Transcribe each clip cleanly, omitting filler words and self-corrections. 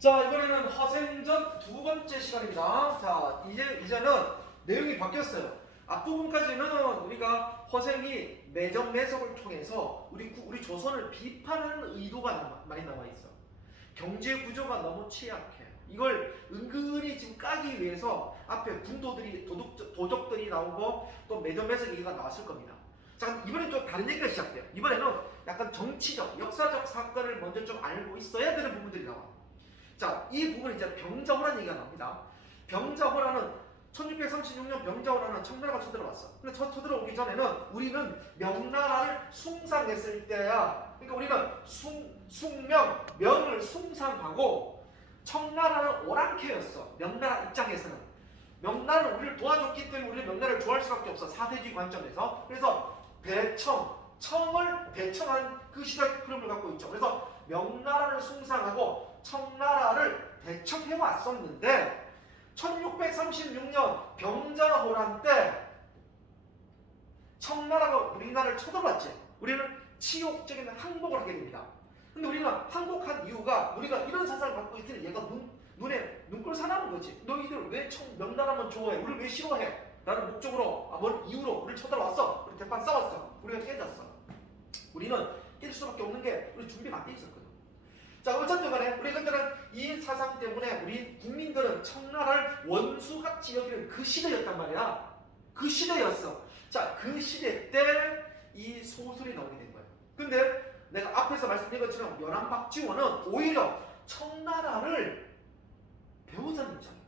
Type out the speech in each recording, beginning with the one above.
자, 이번에는 허생전 두 번째 시간입니다. 자, 이제는 내용이 바뀌었어요. 앞부분까지는 우리가 허생이 매점 매석을 통해서 우리 조선을 비판하는 의도가 많이 나와 있어. 경제 구조가 너무 취약해. 이걸 은근히 지금 까기 위해서 앞에 군도들이 도적들이 나오고 또 매점 매석 얘기가 나왔을 겁니다. 자, 이번엔 좀 다른 얘기가 시작돼요. 이번에는 약간 정치적, 역사적 사건을 먼저 좀 알고 있어야 되는 부분들이 나와. 자, 이 부분은 이제 병자호란 얘기가 나옵니다. 병자호란은 1636년 병자호란은 청나라가 쳐들어왔어. 근데 쳐들어오기 전에는 우리는 명나라를 숭상했을 때야. 그러니까 우리는 명을 숭상하고 청나라는 오랑캐였어. 명나라 입장에서는. 명나라는 우리를 도와줬기 때문에 우리는 명나라를 좋아할 수밖에 없어. 사대주의 관점에서. 그래서 청을 배청한 그 시대 흐름을 갖고 있죠. 그래서 명나라를 숭상하고 청나라를 배척해 왔었는데 1636년 병자호란 때 청나라가 우리나라를 쳐들어왔지. 우리는 치욕적인 항복을 하게 됩니다. 근데 우리는 항복한 이유가 우리가 이런 사상을 갖고 있으니 얘가 눈에 눈꼴 사나는 거지. 너희들 왜 명나라만 좋아해? 우리를 왜 싫어해? 라는 목적으로, 뭔 이유로 우리를 쳐들어왔어. 우리 대판 싸웠어. 우리가 깨졌어. 우리는 깰 수밖에 없는 게 우리 준비가 안 돼 있었거든. 자, 어쨌든 간에 우리 그때는 이 사상 때문에 우리 국민들은 청나라를 원수같이 여기는 그 시대였단 말이야. 그 시대였어. 자, 그 시대 때 이 소설이 나오게 된 거야. 근데 내가 앞에서 말씀드린 것처럼 연안박지원은 오히려 청나라를 배우자는 입장이야.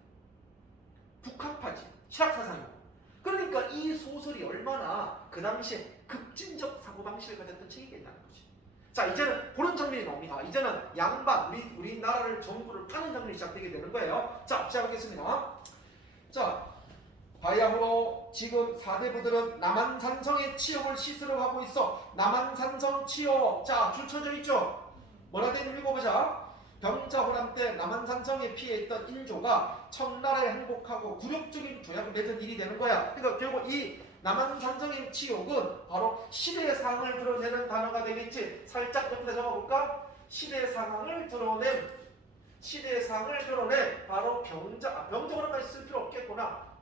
북학파지. 취약사상이고. 그러니까 이 소설이 얼마나 그 당시에 급진적 사고방식을 가졌던 책이겠냐는 거지. 자, 이제는 그런 장면이 나옵니다. 이제는 양반, 우리나라를 정부를 파는 장면이 시작되게 되는 거예요. 자, 시작하겠습니다. 자, 바야흐로 지금 사대부들은 남한산성의 치욕을 시스루 하고 있어. 남한산성 치욕. 자, 줄 쳐져 있죠? 뭐라 되는지 읽어보자. 병자호란 때 남한산성에 피해있던 인조가 청나라에 항복하고 굴욕적인 조약을 맺은 일이 되는 거야. 그러니까 결국 이 남한산성의 치욕은 바로 시대의 상황을 드러내는 단어가 되겠지. 살짝 옆에다 적어볼까? 시대의 상황을 드러낸 바로 병자호란까지 쓸 필요 없겠구나.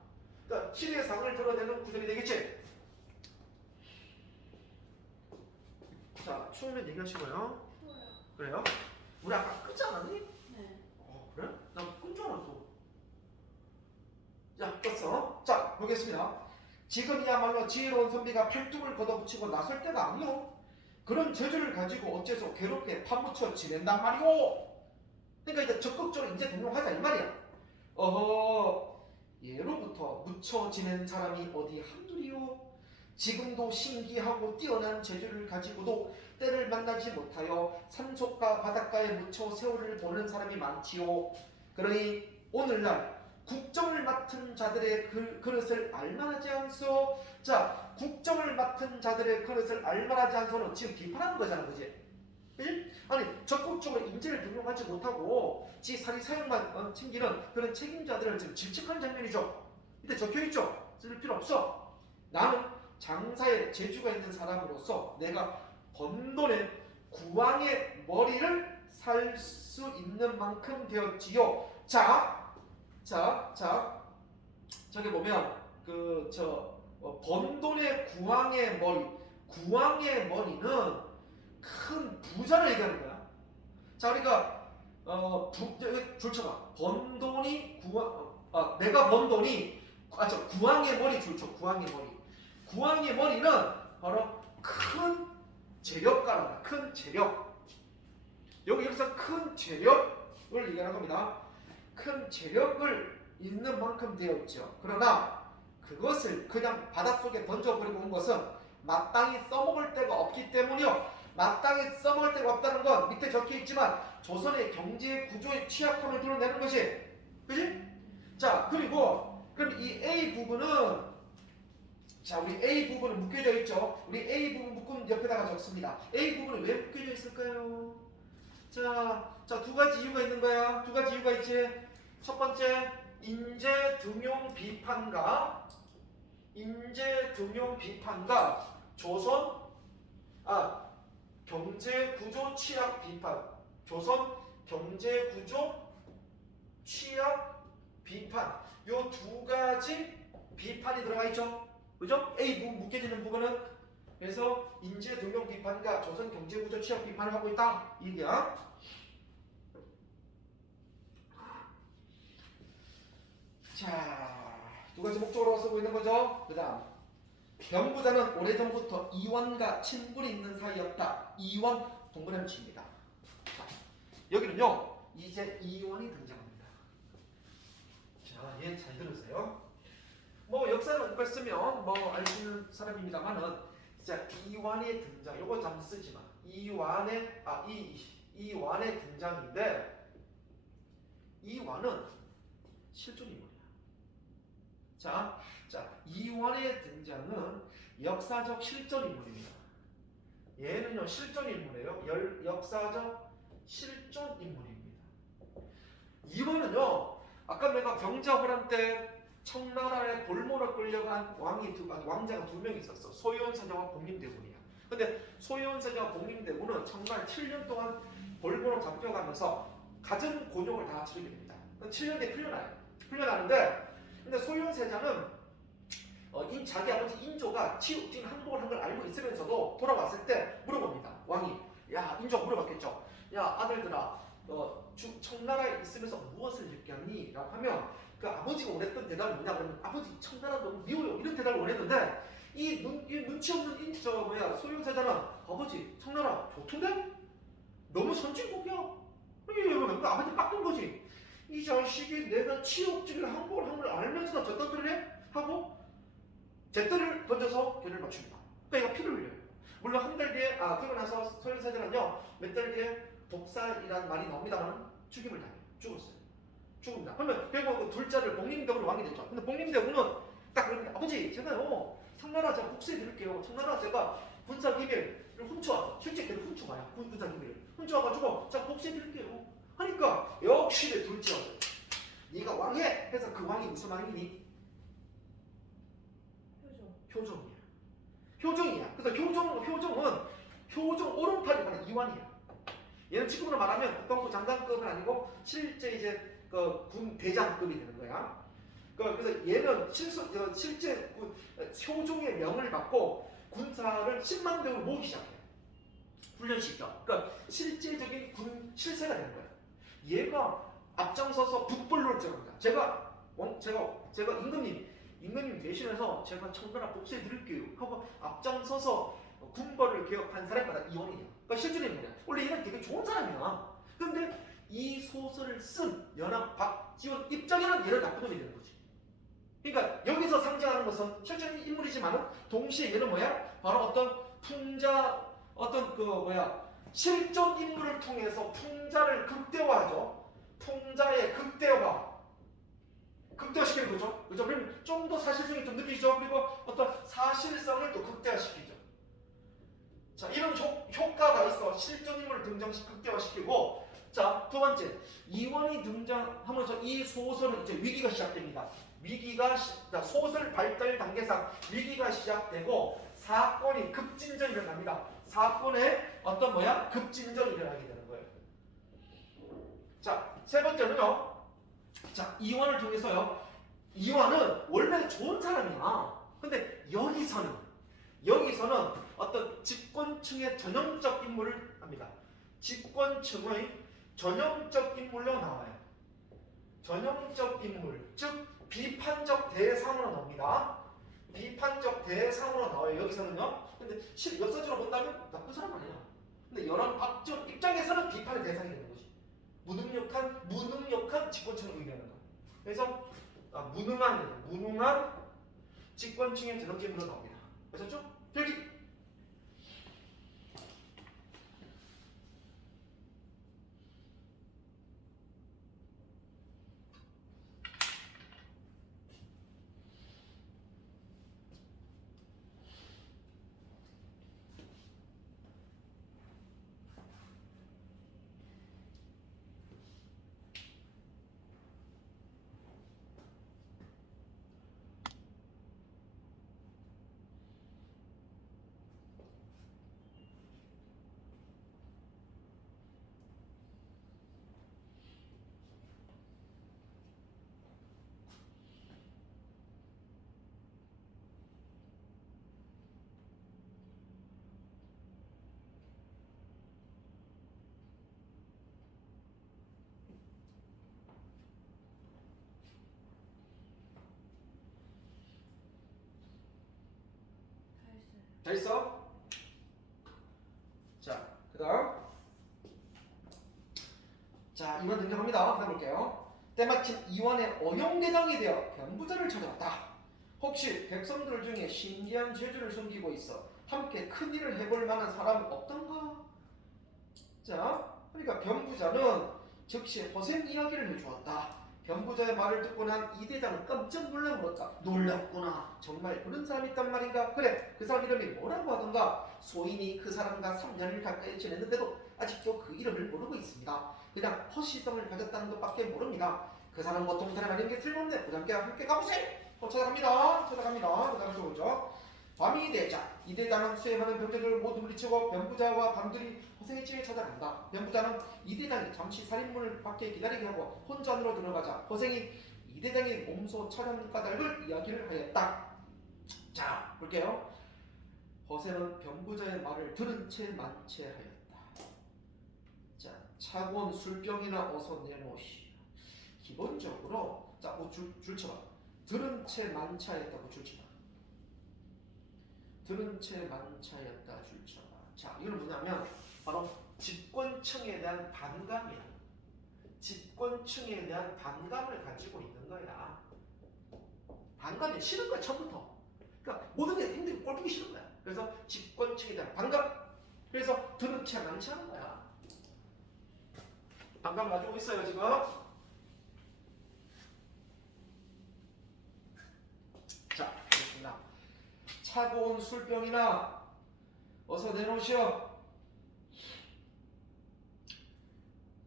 그러니까 시대의 상황을 드러내는 구절이 되겠지. 자, 추우면 얘기하시고요. 그래요? 우리 아까 끄지 않았니? 네. 그래? 나 끈 줄 알았어. 자, 껐어. 자, 보겠습니다. 지금이야말로 지혜로운 선비가 팔뚝을 걷어붙이고 나설 때가 아니오. 그런 재주를 가지고 어째서 괴롭게 파묻혀 지낸단 말이오. 그러니까 이제 적극적으로 인재 등용하자 이 말이야. 예로부터 묻혀 지낸 사람이 어디 한둘이오. 지금도 신기하고 뛰어난 재주를 가지고도 때를 만나지 못하여 산속과 바닷가에 묻혀 세월을 보는 사람이 많지요. 그러니 오늘날 국정을 맡은 자들의 그릇을 알만하지 않소. 자, 국정을 맡은 자들의 그릇을 알만하지 않소는 지금 비판하는 거잖아, 그지? 그지? 아니, 적극적으로 인재를 등용하지 못하고 지 사리 사용만 챙기는 그런 책임자들을 지금 질책하는 장면이죠. 이때 적혀있죠? 쓸 필요 없어. 나는 장사에 재주가 있는 사람으로서 내가 번 돈에 국왕의 머리를 살 수 있는 만큼 되었지요. 저기 보면 번 돈에 국왕의 머리는 큰 부자를 얘기하는 거야. 자, 그러니까 줄 쳐봐. 번 돈이 내가 번 돈이 국왕의 머리 줄 쳐. 국왕의 머리는 바로 큰 재력가라다. 큰 재력. 여기서 큰 재력을 얘기하는 겁니다. 큰 재력을 있는 만큼 되었죠. 그러나 그것을 그냥 바닷속에 던져버리고 온 것은 마땅히 써먹을 데가 없기 때문이요. 마땅히 써먹을 데가 없다는 건 밑에 적혀있지만 조선의 경제 구조의 취약함을 드러내는 것이, 그지? 자, 그리고 그럼 이 A 부분은, 자, 우리 A 부분은 묶여져 있죠. 우리 A 부분 묶은 옆에다가 적습니다. A 부분은 왜 묶여져 있을까요? 자, 두 가지 이유가 있는 거야. 두 가지 이유가 있지. 첫 번째, 인재 등용 비판과 조선 경제 구조 취약 비판. 조선 경제 구조 취업, 비판. 요 두 가지 비판이 들어가 있죠. 그죠? A 묶여지는 부분은 그래서 인재 등용 비판과 조선 경제구조 취업 비판을 하고 있다. 이게야. 자, 두 가지 목적으로 쓰고 있는 거죠. 그다음 병부자는 오래전부터 이완과 친분이 있는 사이였다. 이완 동그라미치입니다. 자, 여기는요. 이제 이완이 등장합니다. 자, 얘 잘 들으세요. 뭐 역사를 못 쓰면 뭐 알 수 있는 사람입니다만은 진짜 이완의 등장. 요거 잠시 쓰지 마. 이완의 등장인데 이완은 실존 인물이야. 자, 이완의 등장은 역사적 실존 인물입니다. 얘는요 실존 인물이에요. 역사적 실존 인물입니다. 이완은요 아까 내가 병자호란 때 청나라의 볼모로 끌려간 왕자가 두 명 있었어. 소현사자와 복림대군이야. 근데 소현사자와 복림대군은 청나라 7년 동안 볼모로 잡혀가면서 갖은 곤욕을 다 치르게 됩니다. 7년 뒤에 풀려나는데 근데 소현세자는 자기 아버지 인조가 지금 항복을 한 걸 알고 있으면서도 돌아왔을 때 물어봅니다. 왕이 야 인조가 물어봤겠죠. 야 아들들아 청나라에 있으면서 무엇을 느꼈니? 라고 하면 그 아버지가 원했던 대답이 뭐냐 그러면 아버지 청나라 너무 미워요 이런 대답을 원했는데 이 눈치 없는 소현세자는 아버지 청나라 좋던데? 너무 선진국이야. 이러면 아버지 빡든 거지. 이 자식이 내가 치욕적인 항복을 한 걸 알면서도 저딴 해? 하고 잿더리를 던져서 걔를 맞춥니다. 그러니까 피를 흘려요. 물론 한 달 뒤에 그러고 나서 소현세자는요 몇 달 뒤에 독살이란 말이 나옵니다만 죽임을 당해요. 죽습니다. 그러면 결국 그 둘째를 복림대군이 왕이 됐죠. 근데 복림대군은 딱 그럽니다. 아버지 제가요 청나라 제가 복수해 드릴게요. 청나라 제가 군사 기밀을 훔쳐와서 실제 걔를 훔쳐와요. 군사 기밀을 훔쳐와가지고 제가 복수해 드릴게요. 하니까 역시 내 둘째 아들 네가 왕해 해서 그 왕이 무슨 왕이니? 효정이야. 그래서 효정 오른팔이 바로 이완이야. 얘는 지금으로 말하면 국방부 장관급은 아니고 실제 이제 그 군 대장급이 되는 거야. 그래서 얘는 실제 효종의 명을 받고 군사를 10만 대로 모으기 시작해. 훈련시켜. 그러니까 실제적인 군 실세가 되는 거야. 얘가 앞장서서 북벌로를 들어갑니다. 제가 임금님 대신해서 제가 청나라 복수해 드릴게요 하고 앞장서서 군벌을 개혁한 사람마다 이원이야. 그러니까 실존 인물이야. 원래 얘는 되게 좋은 사람이야. 근데 이 소설을 쓴 연합 박지원 입장에는 얘는 나쁜 놈이 되는 거지. 그러니까 여기서 상징하는 것은 실존 인물이지만은 동시에 얘는 뭐야? 바로 어떤 풍자 실존 인물을 통해서 풍자를 극대화하죠. 풍자의 극대화시키는 거죠. 그죠? 그러면 좀 더 사실성이 좀 느끼죠. 그리고 어떤 사실성을 또 극대화시키죠. 자, 이런 효과가 있어. 실존 인물을 극대화시키고. 자, 두 번째. 이원이 등장하면서 이 소설은 이제 위기가 시작됩니다. 소설 발달 단계상 위기가 시작되고 사건이 급진전이 일어납니다. 사건에 급진전이 일어나게 되는 거예요. 자, 세 번째는요. 자, 이완을 통해서요. 이완은 원래 좋은 사람이야. 근데 여기서는 어떤 집권층의 전형적 인물을 합니다. 집권층의 전형적 인물로 나와요. 전형적 인물, 즉 비판적 대상으로 나옵니다. 비판적 대상으로 나와요. 여기서는요. 근데 역사적으로 본다면 나쁜 사람 아니야. 근데 연합 박지원 입장에서는 비판의 대상이 되는 거지. 무능력한 집권층을 의미하는 거야. 그래서 무능한 집권층의 전형적 인물로 나옵니다. 아셨죠? 필기. 다 있어? 자, 그 다음. 자, 이번 등장합니다. 해볼게요. 때마침 이완의 어용대장이 되어 변부자를 찾아왔다. 혹시 백성들 중에 신기한 재주를 숨기고 있어 함께 큰일을 해볼 만한 사람은 없던가? 자, 그러니까 변부자는 즉시 허생 이야기를 해주었다. 변부자의 말을 듣고 난 이 대장은 깜짝 놀라 물었다. 놀랐구나. 정말 그런 사람이 있단 말인가? 그래, 그 사람 이름이 뭐라고 하던가? 소인이 그 사람과 3년을 가까이 지냈는데도 아직도 그 이름을 모르고 있습니다. 그냥 허시성을 가졌다는 것밖에 모릅니다. 그 사람 보통 사람 아닌 게 틀렸네. 부장께 함께 가보세요. 찾아갑니다. 그 다음에 또 보죠. 밤이 되자 이 대장은 수행하는 병자들을 모두 물리치고 변부자와 단둘이 허생의 집에 찾아간다. 변부자는 이 대장이 잠시 살인문을 밖에 기다리게 하고 혼자 안으로 들어가자 허생이 이 대장의 몸소 촬영 까닭을 이야기를 하였다. 자, 볼게요. 허생은 변부자의 말을 들은 채 만체하였다. 자, 차고온 술병이나 어서 내놓으시오. 기본적으로 자, 줄 쳐봐. 들은 채 만차였다고 줄 쳐봐. 들은 채 만차였다 줄 쳐봐. 자, 이건 뭐냐면 바로 집권층에 대한 반감이야. 집권층에 대한 반감을 가지고 있는 거야. 반감이 싫은 거야, 처음부터. 그러니까 모든 게 힘들고 꼴보기 싫은 거야. 그래서 집권층에 대한 반감. 그래서 들은 채 만차는 거야. 반감 가지고 있어요, 지금. 자, 됐습니다. 차고 온 술병이나 어서 내놓으시오.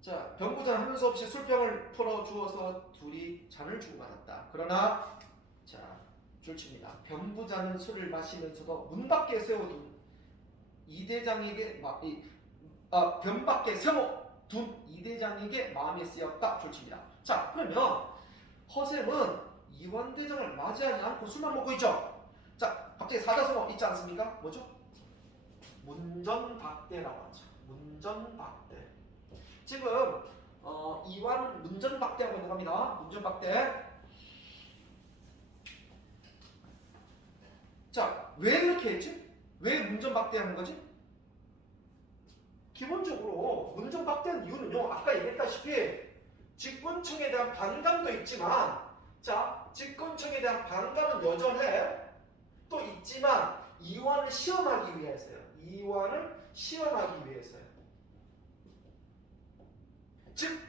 자, 병부자는 하는 수 없이 술병을 풀어주어서 둘이 잔을 주고받았다. 그러나 자, 줄칩니다. 병부자는 술을 마시면서도 문 밖에 세워둔 이 대장에게 변 밖에 세워둔 이 대장에게 마음이 쓰였다. 줄칩니다. 자, 그러면 허생은 이완 대장을 맞이하지 않고 술만 먹고 있죠. 자, 갑자기 사자성어 있지 않습니까? 뭐죠? 문전박대라고 하죠. 문전박대. 지금 이완은 문전박대하고 있는 겁니다. 문전박대. 자, 왜 이렇게 했지? 왜 문전박대하는 거지? 기본적으로 문전박대한 이유는요, 아까 얘기했다시피 집권층에 대한 반감도 있지만, 자, 집권층에 대한 반감은 여전해. 또 있지만 이완을 시험하기 위해서요. 이완을 시험하기 위해서요. 즉,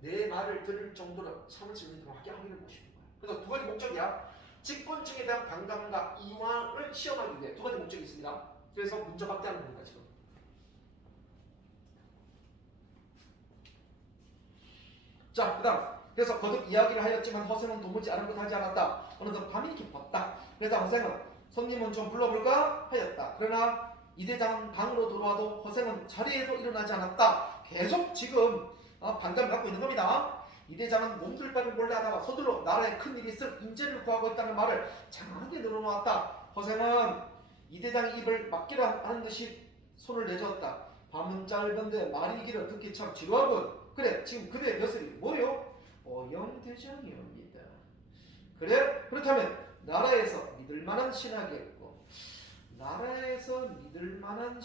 내 말을 들을 정도로 참을 수 있는 하게 하기를 보시는 거예요. 그래서 두 가지 목적이야. 집권층에 대한 반감과 이완을 시험하기 위해 두 가지 목적이 있습니다. 그래서 문전박대하는 겁니다, 지금. 자, 그 다음. 그래서 거듭 이야기를 하였지만 허생은 도무지 아랑곳하지 않았다. 어느덧 밤이 깊었다. 그래서 허생은 손님은 좀 불러볼까 하였다. 그러나 이 대장은 방으로 들어와도 허생은 자리에도 일어나지 않았다. 계속 지금 반감을 갖고 있는 겁니다. 이 대장은 몸둘 바를 몰래 하다가 서둘러 나라에 큰일이 있을 인재를 구하고 있다는 말을 장하게 늘어놓았다. 허생은 이 대장의 입을 막기로 하는 듯이 손을 내저었다. 밤은 짧은데 말이 길어 듣기 참 지루하군. 그래, 지금 그대의 벼슬이 뭐요? 어영대장이옵니다. 그래? 그렇다면 나라에서 믿을만한 신하겠고, 나라에서는 믿을만한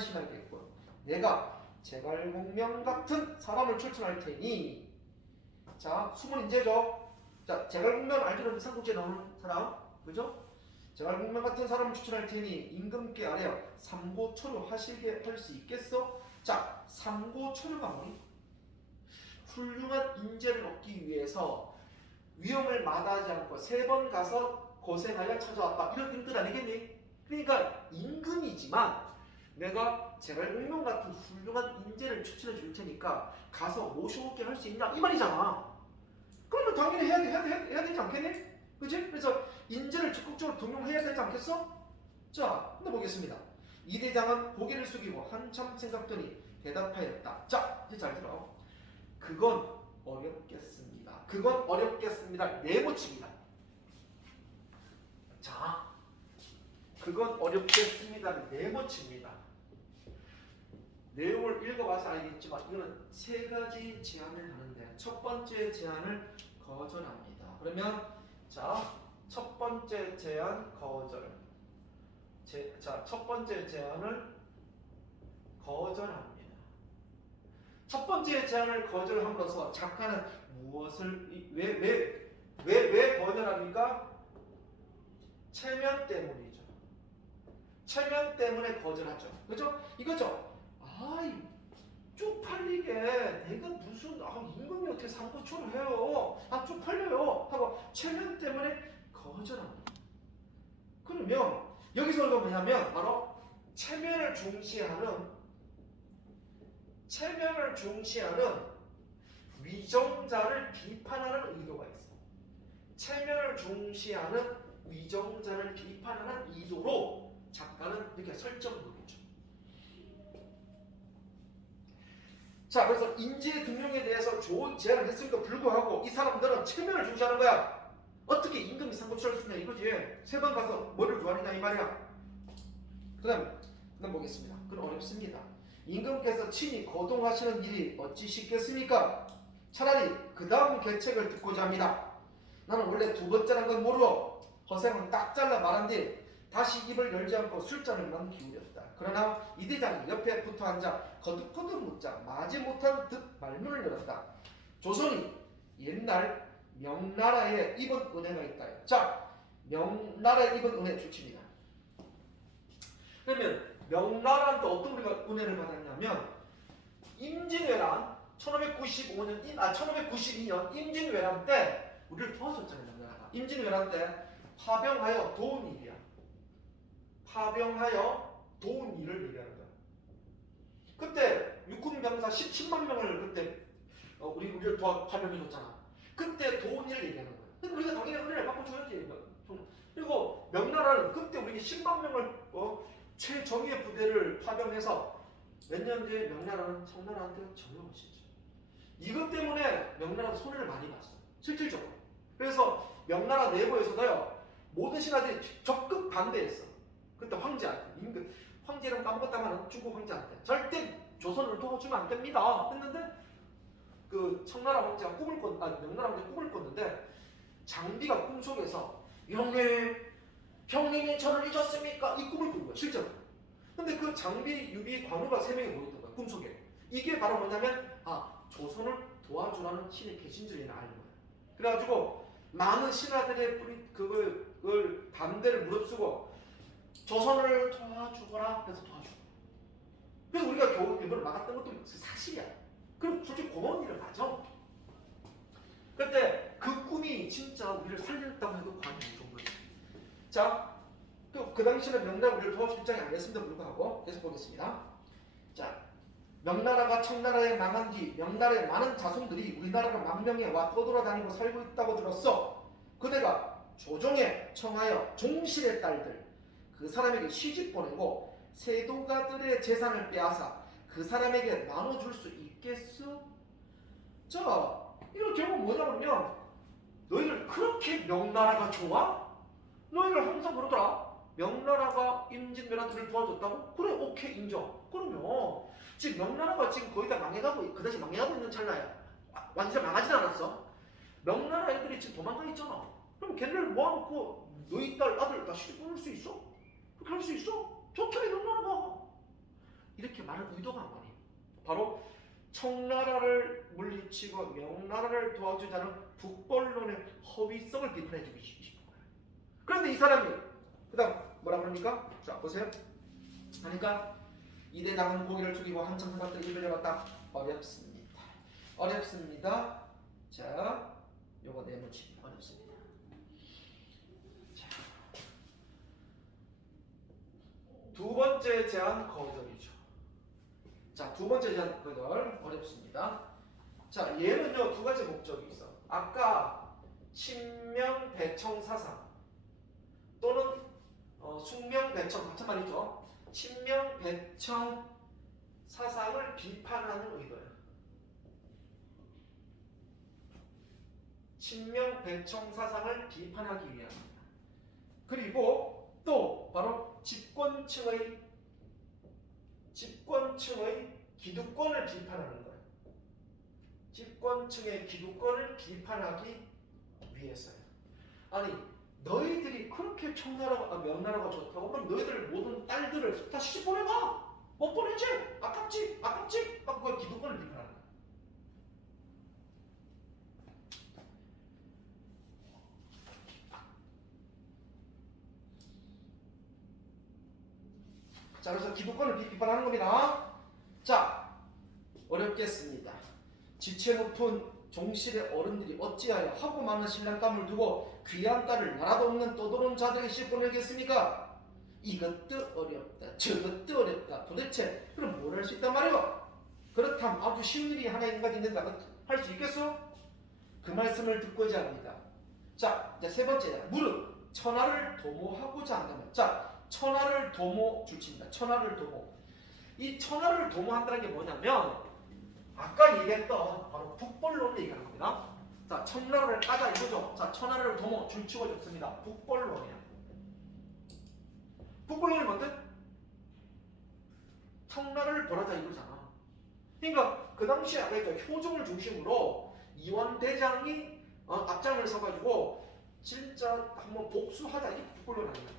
신하겠고, 내가 제갈공명 같은 사람을 추천할 테니, 자, 숨은 인재죠. 자, 제갈공명 알기로는 삼국지에 나오는 사람, 그죠? 제갈공명 같은 사람을 추천할 테니 임금께 아뢰어 삼고초려 하시게 할 수 있겠어? 자, 삼고초려가 뭐니? 훌륭한 인재를 얻기 위해서 위험을 마다하지 않고 3번 가서 고생하여 찾아왔다. 이런 뜻 아니겠니? 그러니까 임금이지만 내가 제갈공명 같은 훌륭한 인재를 추천해 줄 테니까 가서 모셔오게 할 수 있냐? 이 말이잖아. 그러면 당연히 해야 되지 않겠니? 그치? 그래서 인재를 적극적으로 등용해야 되지 않겠어? 자, 근데 보겠습니다. 이 대장은 고개를 숙이고 한참 생각더니 대답하였다. 자, 이제 잘 들어. 그건 어렵겠습니다. 네모칩니다. 자, 그건 어렵겠습니다. 네모칩니다. 내용을 읽어봐서 알겠지만 이거는 3가지 제안을 하는데 첫 번째 제안을 거절합니다. 그러면 자, 첫 번째 제안 거절. 자, 첫 번째 제안을 거절합니다. 첫 번째 제안을 거절함으로써 작가는 무엇을 왜 거절합니까? 체면 때문이죠. 체면 때문에 거절하죠. 그죠? 이거죠. 아이 쪽팔리게 내가 무슨 임금이 어떻게 상고초를 해요? 쪽팔려요. 하고 체면 때문에 거절합니다. 그러면 여기서 이거 뭐냐면 바로 체면을 중시하는 위정자를 비판하는 의도가 있어. 체면을 중시하는 위정자를 비판하는 의도로 작가는 이렇게 설정하겠죠. 자, 그래서 인재 등용에 대해서 좋은 제안을 했음에도 불구하고 이 사람들은 체면을 중시하는 거야. 어떻게 임금이 상고초를 쓰냐 이거지. 세 번 가서 뭐를 구하느냐 이 말이야. 그다음 보겠습니다. 그건 어렵습니다. 임금께서 친히 거동하시는 일이 어찌 쉽겠습니까? 차라리 그 다음 계책을 듣고자 합니다. 나는 원래 두 번째란 건 모르고 허생은 딱 잘라 말한 뒤 다시 입을 열지 않고 술잔을만 기울였다. 그러나 이 대장이 옆에 붙어 앉아 거듭거듭 묻자 마지못한 듯 말문을 열었다. 조선이 옛날 명나라에 입은 은혜가 있다. 자, 명나라에 입은 은혜 좋습니다. 그러면 명나라한테 어떤 우리가 은혜를 받았냐면 임진왜란 1592년 임진왜란 때 우리를 도와줬잖아요. 명나라가. 임진왜란 때 파병하여 도운 일이야. 파병하여 도운 일을 얘기하는 거야. 그때 육군병사 17만 명을 그때 우리를 파병해줬잖아. 그때 도운 일을 얘기하는 거야. 근데 우리가 당연히 은혜를 받고 줘야지. 그리고 명나라는 그때 우리가 10만 명을 최정예 부대를 파병해서 몇 년 뒤에 명나라는 청나라한테 점령을 시켰죠. 이것 때문에 명나라도 손해를 많이 봤어요. 실질적으로. 그래서 명나라 내부에서도요 모든 신하들이 적극 반대했어. 그때 황제한테 황제 이름 까먹었다마는 중국 황제한테 절대 조선을 도와주면 안 됩니다 했는데 그 청나라 황제가 명나라 황제가 꿈을 꿨는데 장비가 꿈속에서 형님이 저를 잊었습니까? 이 꿈을 꾼 거야 실제로. 근데 그 장비 유비 관우가 3명이 보였던 거야 꿈속에. 이게 바로 뭐냐면 조선을 도와주라는 신이 계신 줄 알는 거야. 그래가지고 많은 신하들의 그걸 반대를 무릅쓰고 조선을 도와주거라 해서 도와주고. 그래서 우리가 겨우 일본을 막았던 것도 사실이야. 그럼 솔직히 고마운 일을 하죠. 그때 그 꿈이 진짜 우리를 살렸다고 해도 과언이 아닐 정도예요. 자, 또 그 당시에는 명나라 우리를 도와줄 입장이 아니었음에도 불구하고 계속 보겠습니다. 자, 명나라가 청나라에 망한 뒤 명나라의 많은 자손들이 우리나라로 망명해 와 떠돌아다니고 살고 있다고 들었어. 그대가 조정에 청하여 종실의 딸들 그 사람에게 시집 보내고 세도가들의 재산을 빼앗아 그 사람에게 나눠줄 수 있겠어? 자, 이거 결국 뭐냐면 너희들 그렇게 명나라가 좋아? 너희들 항상 그러더라. 명나라가 임진왜란들을 도와줬다고? 그래, 오케이, 인정. 그러면 지금 명나라가 지금 거의 다 망해가고 그다지 망해가고 있는 찰나야. 완전 망하진 않았어. 명나라 애들이 지금 도망가 있잖아. 그럼 걔네를 모아놓고 너희 딸 아들 다 시집 보낼 수 있어? 그렇게 할 수 있어? 좋다, 명나라가. 이렇게 말할 의도가 말이에요. 바로 청나라를 물리치고 명나라를 도와주자는 북벌론의 허위성을 비판해주기 싶은 거예요. 그런데 이 사람이 그 다음 뭐라 그럽니까? 자, 보세요. 하니까 이대장은 고개를 숙이고 한참 생각들 입을 열었다. 어렵습니다. 자, 요거 내놓지 어렵습니다. 자, 두 번째 제안 거절이죠. 자, 두 번째 제안 거절 어렵습니다. 자, 얘는요 두 가지 목적이 있어. 아까 친명배청사상 또는 숙명배청 같은 말이죠. 친명배청 사상을 비판하는 의도예요. 친명배청 사상을 비판하기 위함입니다. 그리고 또 바로 집권층의 기득권을 비판하는 거예요. 집권층의 기득권을 비판하기 위해서요. 아니, 너희들이 그렇게 청나라가 명나라가 좋다고 그럼 너희들 모든 딸들을 다 시집 보내봐. 못 보내지. 아깝지. 하고 그 기득권을 비판하는 거야. 자, 그래서 기득권을 비판하는 겁니다. 자, 어렵겠습니다. 지체 높은 종실의 어른들이 어찌하여 하고 많은 신랑감을 두고 귀한 딸을 나라도 없는 떠도는 자들에게 씹어내겠습니까? 이것도 어렵다, 저것도 어렵다. 도대체 그럼 뭘 할 수 있단 말이오? 그렇다면 아주 쉬운 일이 하나 있는가 있는가 할 수 있겠어? 그 말씀을 듣고자 합니다. 자, 이제 세 번째, 무릇 천하를 도모하고자 한다면, 자, 천하를 도모 줄칩니다. 천하를 도모. 이 천하를 도모한다는 게 뭐냐면 아까 얘기했던 바로 북벌론을 얘기하는 겁니다. 자, 천나라를 까자 이거죠. 자, 천하를 도모 줄치고 적습니다. 북벌론이야. 북벌론이 뭔데? 청나라를 벌하자 이거잖아. 그러니까 그 당시에 알죠. 효종을 중심으로 이완대장이 앞장을 서가지고 진짜 한번 복수하자 이게 북벌론 아니야.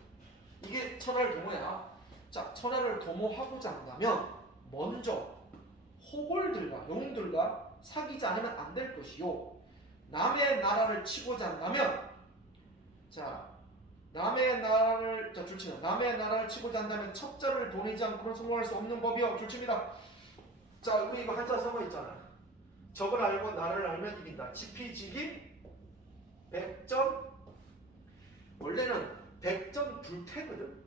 이게 천하를 도모야. 자, 천하를 도모하고자 한다면 먼저 호골들과 영웅들과 사귀지 않으면 안 될 것이요. 남의 나라를 치고자 한다면, 자, 남의 나라를 치고자 한다면 첩자를 보내지 않고는 성공할 수 없는 법이요. 줄칩니다. 자, 우리 이거 한자 성어 있잖아. 적을 알고 나를 알면 이긴다. 지피지기 백전. 원래는 백전불태거든.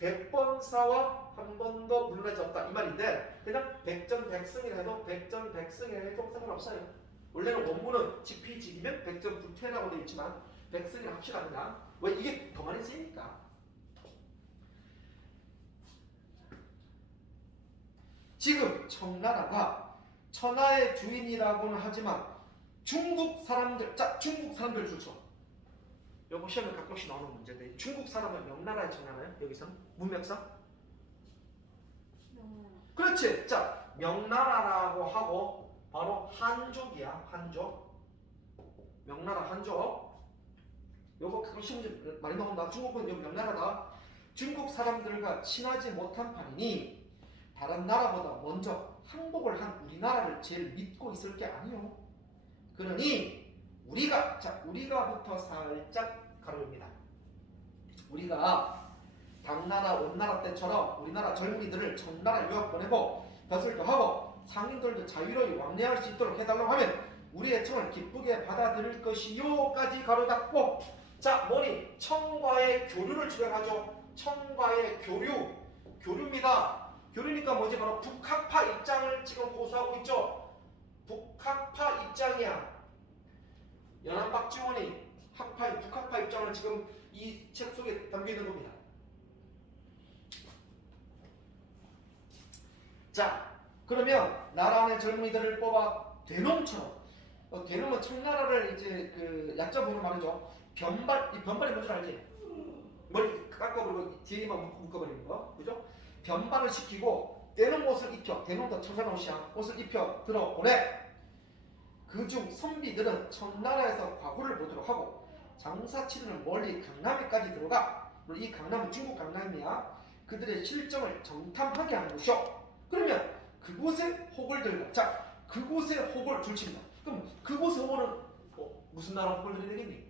100번 싸워 한 번도 물러나지 없다 이 말인데 그냥 백전백승이라 해도 백전백승이라 해도 상관없어요. 원래는 원문은 지피지기면 백전불태라고 되어 있지만 백승이라 합시다 그냥. 왜? 이게 더 많이 쓰이니까. 지금 청나라가 천하의 주인이라고는 하지만 중국 사람들, 자, 중국 사람들 좋죠. 요거 시험에 가끔씩 나오는 문제인데 중국 사람은 명나라의 청나라예요? 여기서는? 문맥상? 그렇지. 자, 명나라라고 하고 바로 한족이야. 한족. 명나라 한족. 요거 가끔 시험 문제 많이 나온다. 중국은 여기 명나라다. 중국 사람들과 친하지 못한 판이니 다른 나라보다 먼저 항복을 한 우리나라를 제일 믿고 있을 게 아니요. 그러니 우리가부터 살짝 가로입니다. 우리가 당나라 원나라 때처럼 우리나라 젊은이들을 청나라 유학 보내고 벼슬도 하고 상인들도 자유로이 왕래할 수 있도록 해달라고 하면 우리의 청을 기쁘게 받아들일 것이요까지 가로 닫고, 자, 뭐니? 청과의 교류를 주장하죠. 청과의 교류입니다. 교류니까 뭐지? 바로 북학파 입장을 지금 고수하고 있죠. 북학파 입장이야. 연합 박지원이 북학파 입장을 지금 이 책 속에 담겨 있는 겁니다. 자, 그러면 나라 안의 젊은이들을 뽑아 대놈처럼, 대놈은 청나라를 이제 그 약자보는 말이죠. 이 변발이 뭔지 알지? 머리 깎아버리고 뒤에만 묶어버리는 거, 그죠? 변발을 시키고 대놈 옷을 입혀, 대놈도 청나라 옷이야. 옷을 입혀 들어 보내. 그중 선비들은 청나라에서 과거를 보도록 하고 장사치는 멀리 강남에까지 들어가. 이 강남은 중국 강남이야. 그들의 실정을 정탐하게 하는 곳이요. 그러면 그곳에 호걸들과, 자, 그곳에 호걸 줄칩니다. 그럼 그곳의 호걸은 무슨 나라 호걸들이 되겠니?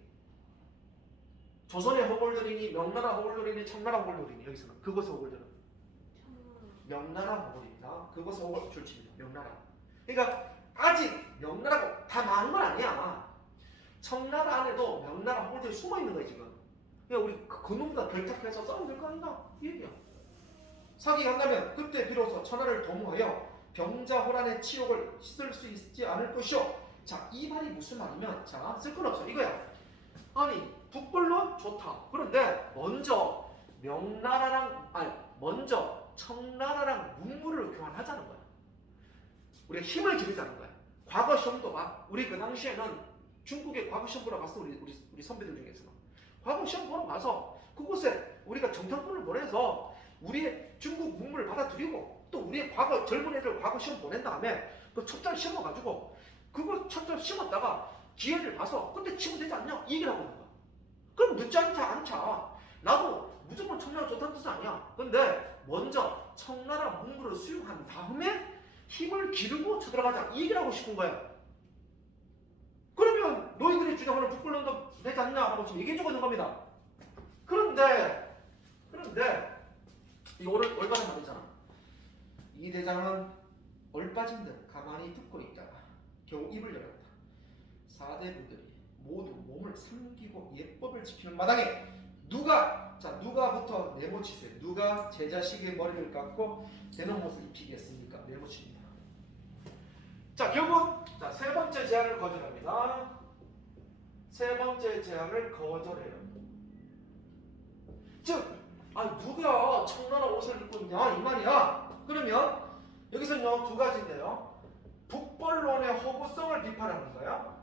조선의 호걸들이니 명나라 호걸들이니 청나라 호걸들이니? 여기서는 그곳의 호걸들은 명나라 호걸입니다. 그곳의 호걸 줄칩니다. 명나라. 그러니까 아직 명나라가 다 망한 건 아니야. 청나라 안에도 명나라 호걸들이 숨어 있는 거야 지금. 그러니까 우리 그놈과 결탁해서 싸우면 될 거 아닌가? 이 얘기야. 사기한다면 그때 비로소 천하를 도모하여 병자호란의 치욕을 씻을 수 있지 않을 것이오. 자, 이 말이 무슨 말이면, 자, 쓸 건 없어 이거야. 아니, 북벌론 좋다. 그런데 먼저 먼저 청나라랑 문물을 교환하자는 거야. 우리가 힘을 기르자는 거야. 과거 시험도 봐. 우리 그 당시에는 중국의 과거 시험 보러 갔어. 우리 선배들 중에서는 과거 시험 보러 가서 그곳에 우리가 정탐꾼을 보내서 우리의 중국 문물을 받아들이고 또 우리의 과거 젊은 애들 과거 시험 보낸 다음에 그 첩자를 심어가지고 그거 첩자를 심었다가 기회를 봐서 근데 치면 되지 않냐? 이 얘기를 하고 있는 거야. 그럼 늦지 않자. 나도 무조건 청나라 좋다는 뜻은 아니야. 근데 먼저 청나라 문물을 수용한 다음에 힘을 기르고 쳐들어가자 이 얘기를 하고 싶은 거야. 그러면 너희들이 주장하는 북불론도 되지 않냐 하고 지금 얘기해주고 있는 겁니다. 그런데 이거를 올바른 말이잖아. 이 대장은 얼빠진 듯 가만히 듣고 있다가 겨우 입을 열었다. 사대부들이 모두 몸을 삼키고 예법을 지키는 마당에 누가부터 네모치세요. 누가 제 자식의 머리를 깎고 되는 옷을 입히겠습니까? 네모칩니다. 자, 결국 세 번째 제안을 거절합니다. 세 번째 제안을 거절해요. 즉, 누가 청나라 옷을 입고 있냐 이 말이야. 그러면 여기서는요 두 가지인데요. 북벌론의 허구성을 비판하는 거야.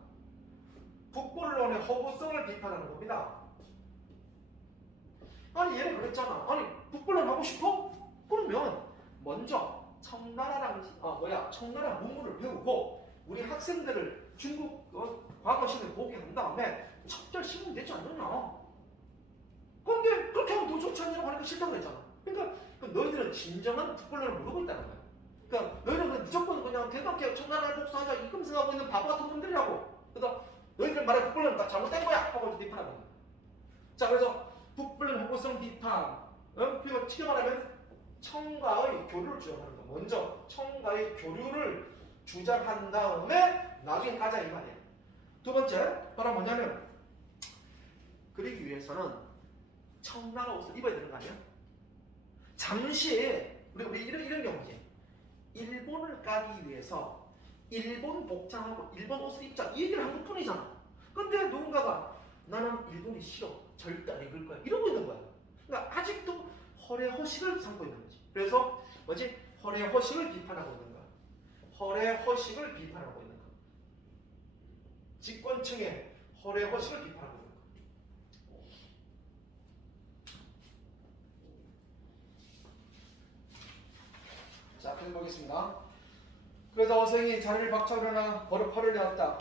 북벌론의 허구성을 비판하는 겁니다. 아니 얘는 그랬잖아. 아니 북벌론 하고 싶어? 그러면 먼저 청나라 문물을 배우고 우리 학생들을 중국 과거 시대 보게 한 다음에 척결 시키면 되지 않느냐. 근데 그렇게 하면 더 좋지 않냐고 하니까 싫다고 그랬잖아. 그러니까 너희들은 진정한 북벌론을 모르고 있다는 거야. 그러니까 너희들은 무조건 그냥 대답해 청나라를 복수하자 이금승하고 있는 바보 같은 놈들이라고. 그래서 너희들 말에 북벌론은 다 잘못된 거야 하고 비판하는 거야. 자, 그래서 북벌론 허구성 비판, 그리고 쉽게 말하면 청과의 교류를 주장하는 거. 먼저 청과의 교류를 주장한 다음에 나중에 가자 이 말이야. 두 번째 바로 뭐냐면 그러기 위해서는 청나라 옷을 입어야 되는 거 아니야? 잠시 우리 이런 경우지. 일본을 까기 위해서 일본 복장하고 일본 옷을 입자 이 얘기를 한 것뿐이잖아. 근데 누군가가 나는 일본이 싫어 절대 안 입을 거야 이러고 있는 거야. 그러니까 아직도 허례허식을 삼고 있는 거지. 그래서 허례허식을 비판하고 있는 거야. 허례허식을 비판하고 있는 거야. 집권층의 허례허식을 비판하고 있는 거야. 자, 그럼 보겠습니다. 그래서 어성이 자리를 박차오려나 버릇 화를 내었다.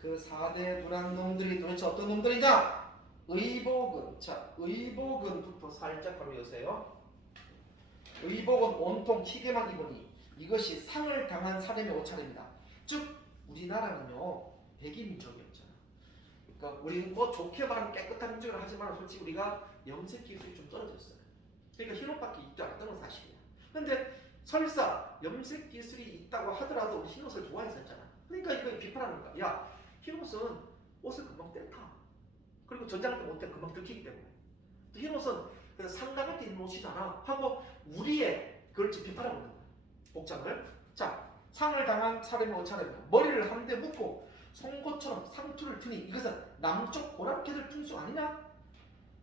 그 4대 불안놈들이 도대체 어떤 놈들이냐? 의복은부터 살짝 바로 여세요. 의복은 온통 희게만 입으니 이것이 상을 당한 사람의 옷차림이다. 즉 우리나라는요 백인민족이었잖아. 그러니까 우리는 뭐 좋게 말하면 깨끗한 민족을 하지만 솔직히 우리가 염색 기술이 좀 떨어졌어요. 그러니까 흰옷밖에 입지 않았던 건 사실이야. 근데 설사 염색 기술이 있다고 하더라도 흰옷을 좋아했었잖아. 그러니까 이거 비판하는 거야. 야, 흰옷은 옷을 금방 떼타. 그리고 전장할 때 옷을 금방 들키기 때문에. 흰옷은 상담할 때 입는 옷이잖아. 하고 우리의 그걸 비판하고 있는 거야. 복장을. 자, 상을 당한 사람의 옷차림이다. 머리를 한 대 묶고 송곳처럼 상투를 트니 이것은 남쪽 오랑캐들 풍습 아니냐?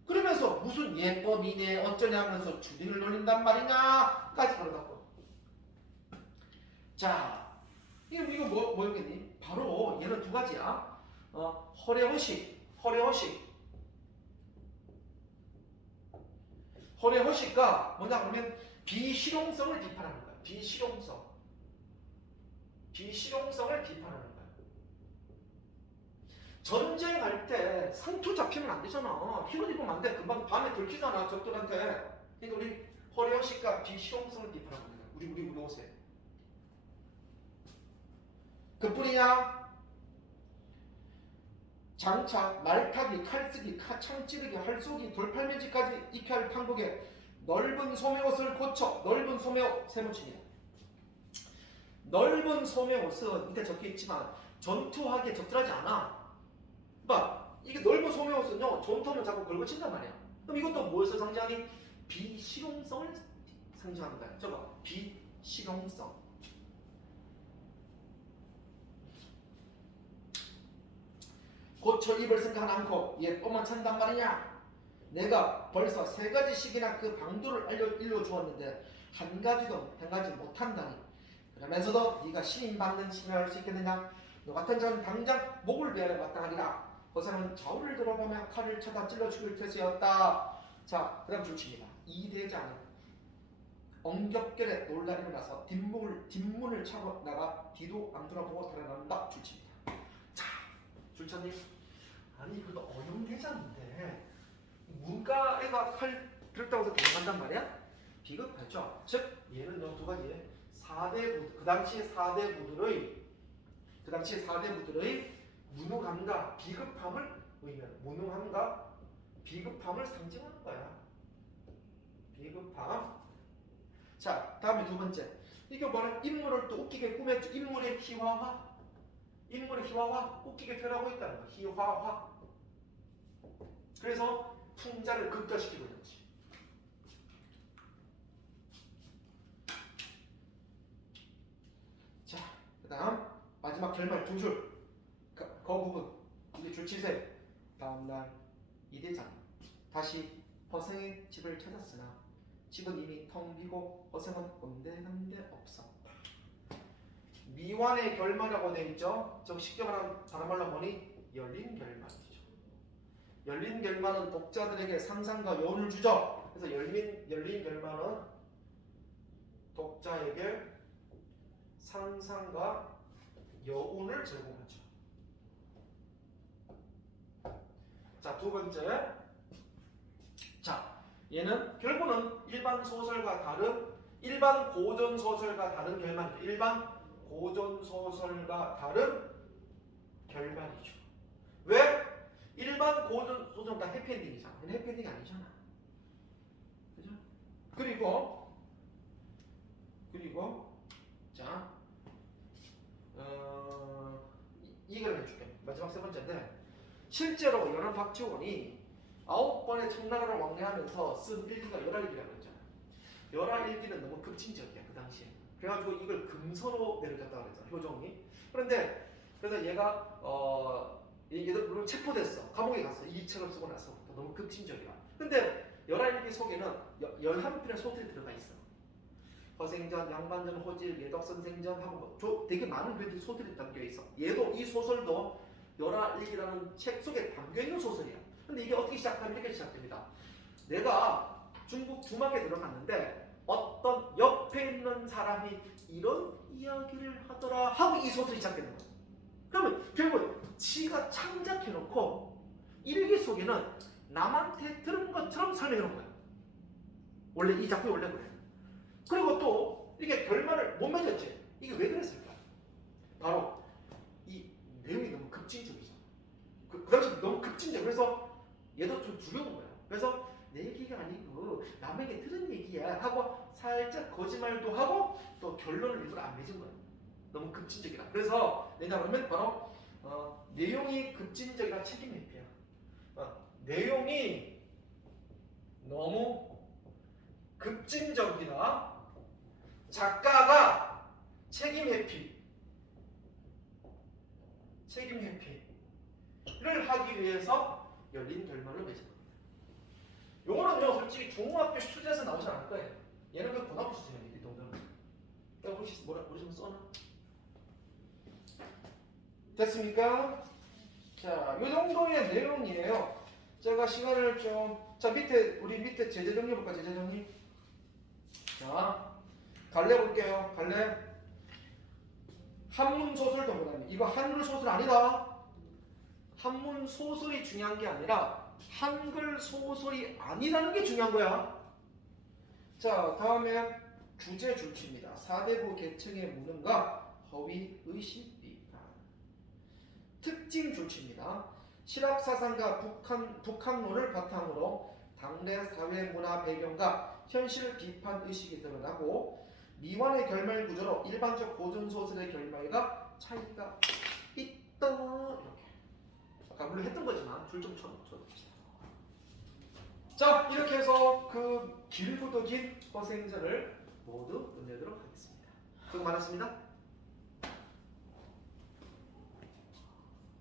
그러면서 무슨 예법이네 어쩌냐면서 주둥이를 놀린단 말이냐까지 가르쳤고. 자, 이거 뭐였겠니? 바로 얘는 두 가지야. 허례허식과 뭐냐 그러면 비실용성을 비판하는 거야. 비실용성을 비판하는 거야. 전쟁할 때 상투 잡히면 안 되잖아. 흰옷 입으면 안 돼. 금방 밤에 들키잖아 적들한테. 그러니까 우리 허례허식과 비실용성을 비판하는 거야. 우리 옷에. 그뿐이냐? 장착, 말타기, 칼쓰기, 창찌르기, 활쏘기, 돌팔매질까지 입혀야 할 판국에 넓은 소매옷을 고쳐. 넓은 소매옷 세모치기야. 넓은 소매옷은 밑에 적혀있지만 전투하기에 적절하지 않아. 봐, 이게 넓은 소매옷은요 전투하면 자꾸 걸거친단 말이야. 그럼 이것도 무엇을 상징하니? 비실용성을 상징하는 거야. 저거 비실용성. 고쳐 입을 생각 않고 예뻐만 찬단 말이냐? 내가 벌써 3가지씩이나 그 방도를 일러주었는데 한 가지도 행하지 못한다니. 그러면서도 네가 신임받는 신을 할 수 있겠느냐? 너 같은 자는 당장 목을 베어 마땅하리라. 거사는 좌우를 돌아보며 칼을 쳐다 찔러 죽일 태세였다. 자, 그 다음 줄칩니다. 이 대장은 엉겹결에 놀라 일어나서 뒷문을 차고 나가 뒤도 안 돌아보고 달아난다. 줄칩니다. 자, 줄쳤니? 아니 이것도 어려운 대장인데 문과애가 칼 들었다고 해서 도망간단 말이야? 비급하죠. 즉 얘는 요 두 가지 4대 부들, 그 당시에 4대 부들의 무능함과 비급함을 의미하는 무능함과 비급함을 상징하는 거야. 비급함. 자, 다음에 두 번째. 이게 뭐래? 인물을 또 웃기게 꾸몄죠. 인물의 희화화. 웃기게 표현하고 있다는 거야. 희화화. 그래서 풍자를 극화시키고 있는 거지. 자, 그 다음 마지막 결말 두 줄. 그 부분. 이게 줄치세. 다음날 이대장 다시 허생의 집을 찾았으나 집은 이미 텅 비고 허생은 온데간데 없었다. 미완의 결말이라고 되어 있죠. 즉 쉽게 말하면 다른 말로 뭐니? 열린 결말이죠. 열린 결말은 독자들에게 상상과 여운을 주죠. 그래서 열린 결말은 독자에게 상상과 여운을 제공하죠. 자, 두 번째. 자, 얘는 결국은 일반 소설과 다른 일반 고전 소설과 다른 결말이죠. 일반 고전 소설과 다른 결말이죠. 왜? 일반 고전 소설은 다 해피엔딩이잖아. 근데 해피엔딩이 아니잖아. 그죠? 그리고 자, 이걸 해줄게. 마지막 세 번째인데 실제로 연한 박지원이 9번의 청나라를 왕래하면서 쓴 일기가 열하일기라고 했잖아. 열하일기는 너무 급진적이야 그 당시에. 그래가지고 이걸 금서로 내려졌다고 그랬잖아 효종이. 그래서 얘가 얘도 물론 체포됐어. 감옥에 갔어. 이 책을 쓰고 나서부터 너무 급진적이야. 근데 열하일기 속에는 11편의 소설이 들어가 있어. 허생전, 양반전, 호질, 예덕선생전 하고 되게 많은 글들이 소설이 담겨 있어. 얘도 이 소설도 열하일기라는 책 속에 담겨 있는 소설이야. 근데 이게 어떻게 시작하면 이렇게 시작됩니다. 내가 중국 두막에 들어갔는데 어떤 옆에 있는 사람이 이런 이야기를 하더라 하고 이 소설이 시작되는 거야. 그러면 결국 지가 창작해놓고 일기 속에는 남한테 들은 것처럼 설명해놓은 거야. 원래 이 작품이 원래 그래. 그리고 또 이게 결말을 못 맺었지. 이게 왜 그랬을까? 바로 이 내용이 너무 급진적이잖아. 그 당시 너무 급진적. 그래서 얘도 좀 두려운 거야. 그래서 내 얘기가 아니고 남에게 들은 얘기야 하고 살짝 거짓말도 하고 또 결론을 일부러 안 맺은 거야. 너무 급진적이라. 그래서 내가 그러면 바로 내용이 급진적이라 책임 회피야. 내용이 너무 급진적이라 작가가 책임 회피를 하기 위해서 열린 결말로 맺은 겁니다. 요거는요 솔직히 중학교 수제에서 나오지 않을 거예요. 얘는 그 고등학교 수준이에요. 이 정도는. 혹시 우리 좀 써놔? 됐습니까? 자, 요 정도의 내용이에요. 제가 시간을 자 우리 밑에 제재 정리 볼까? 제재 정리. 자, 갈래 볼게요. 갈래. 한문 소설도 뭐냐면 이거 한글 소설 아니다. 한문 소설이 중요한 게 아니라 한글 소설이 아니라는 게 중요한 거야. 자, 다음에 주제 줄치입니다. 사대부 계층의 무능과 허위 의식 비판. 특징 줄치입니다. 실학 사상과 북한론을 바탕으로 당대 사회 문화 배경과 현실 비판 의식이 드러나고 미완의 결말 구조로 일반적 고전 소설의 결말과 차이가 있다. 이렇게. 아까 물론 했던 거지만 줄 좀 쳐봅시다. 자, 이렇게 해서 그 길고도 긴 허생전을 모두 끝내도록 하겠습니다. 수고 많았습니다.